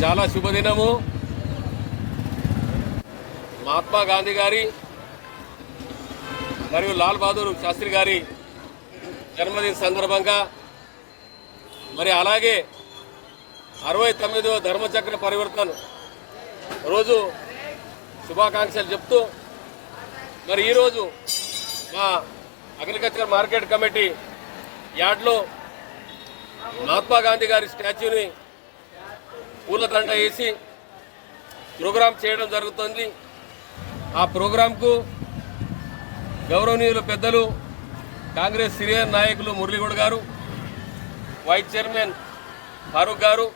చాలా శుభదినము. మహాత్మా గాంధీ గారి మరియు లాల్ బహదూర్ శాస్త్రి గారి జన్మదిన సందర్భంగా మరి అలాగే అరవై తొమ్మిదవ ధర్మచక్ర పరివర్తన రోజు శుభాకాంక్షలు చెప్తూ మరి ఈరోజు మా అగ్రికల్చర్ మార్కెట్ కమిటీ యార్డ్లో మహాత్మా గాంధీ గారి స్టాచ్యూని పూలదండ వేసి ప్రోగ్రాం చేయడం జరుగుతుంది. ఆ ప్రోగ్రాంకు గౌరవనీయులు పెద్దలు కాంగ్రెస్ సీనియర్ నాయకులు మురళీగౌడ్ గారు వైస్ చైర్మన్ ఫారూక్ గారు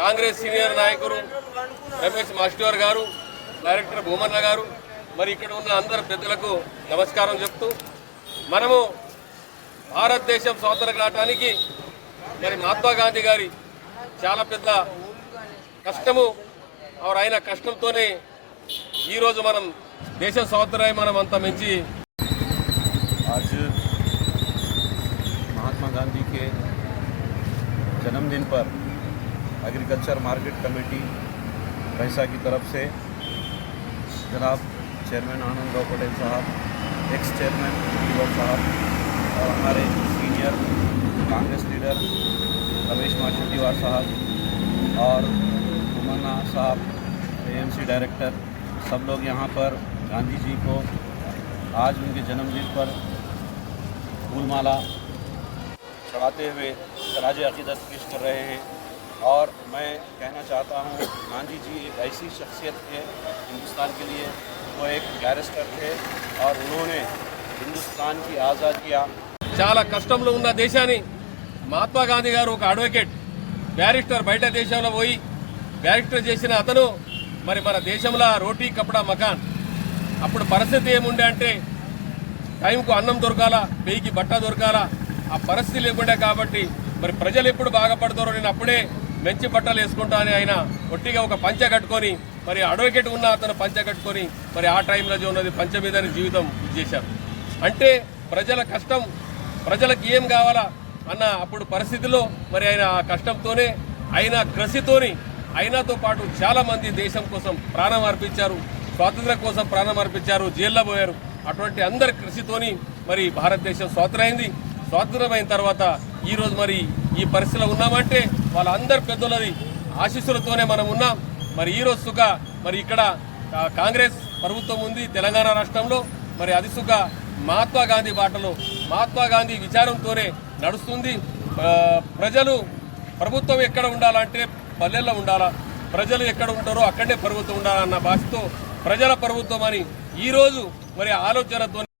కాంగ్రెస్ సీనియర్ నాయకులు రమేష్ మాస్టర్ గారు డైరెక్టర్ భూమన్న గారు మరి ఇక్కడ ఉన్న అందరు పెద్దలకు నమస్కారం చెప్తూ మనము భారతదేశం స్వాతంత్ర కావడానికి మరి మహాత్మా గాంధీ గారి చాలా పెద్ద కష్టము ఆవిడ ఆయన కష్టంతోనే ఈరోజు మనం దేశ స్వాతంత్రాన్ని మనం అంత మంచి आज महात्मा गांधी के जन्मदिन पर एग्रीकल्चर मार्केट कमेटी भैंसा की तरफ से जनाब चेयरमैन आनंद राव पटेल साहब एक्स चेयरमैन गौर साहब और हमारे सीनियर कांग्रेस लीडर रमेश माशेट्टीवार साहब और उमन्ना साहब एएमसी डायरेक्टर सब लोग यहाँ पर गांधी जी को आज उनके जन्मदिन पर फूलमाला चढ़ाते हुए राज अकीदत पेश कर रहे हैं और मैं कहना चाहता हूँ गांधी जी एक ऐसी शख्सियत थे हिंदुस्तान के लिए वो एक बैरिस्टर थे और उन्होंने हिंदुस्तान की आज़ादिया చాలా కష్టంలో ఉన్న దేశాన్ని మహాత్మా గాంధీ గారు ఒక అడ్వకేట్ బ్యారిస్టర్ బయట దేశంలో పోయి బ్యారిస్టర్ చేసిన అతను మరి మన దేశంలో రోటీ కపడా మకాన్. అప్పుడు పరిస్థితి ఏముండే అంటే టైంకు అన్నం దొరకాలా పెయికి బట్ట దొరకాలా ఆ పరిస్థితి లేకుండా కాబట్టి మరి ప్రజలు ఎప్పుడు బాగుపడతారో నేను అప్పుడే మంచి బట్టలు వేసుకుంటా అని ఆయన ఒట్టిగా ఒక పంచ కట్టుకొని మరి అడ్వకేట్ ఉన్న అతను పంచ కట్టుకొని మరి ఆ టైంలో ఉన్నది పంచ మీదని జీవితం చేశారు. అంటే ప్రజల కష్టం ప్రజలకు ఏం కావాలా అన్న అప్పుడు పరిస్థితిలో మరి ఆయన ఆ కష్టంతోనే ఆయన కృషితోని ఆయనతో పాటు చాలా మంది దేశం కోసం ప్రాణం అర్పించారు స్వాతంత్రం కోసం ప్రాణం అర్పించారు జైల్లో పోయారు. అటువంటి అందరి కృషితోని మరి భారతదేశం స్వాతంత్రమైంది. స్వాతంత్రమైన తర్వాత ఈరోజు మరి ఈ పరిస్థితిలో ఉన్నామంటే వాళ్ళందరి పెద్దలది ఆశీస్సులతోనే మనం ఉన్నాం. మరి ఈ రోజు మరి ఇక్కడ కాంగ్రెస్ ప్రభుత్వం ఉంది తెలంగాణ రాష్ట్రంలో. మరి అది సుఖ మహాత్మా గాంధీ బాటలో మహాత్మా గాంధీ విచారంతోనే నడుస్తుంది. ప్రజలు ప్రభుత్వం ఎక్కడ ఉండాలంటే పల్లెల్లో ఉండాలా ప్రజలు ఎక్కడ ఉంటారో అక్కడే ప్రభుత్వం ఉండాలన్న భాషతో ప్రజల ప్రభుత్వం అని ఈ రోజు మరి ఆలోచనతో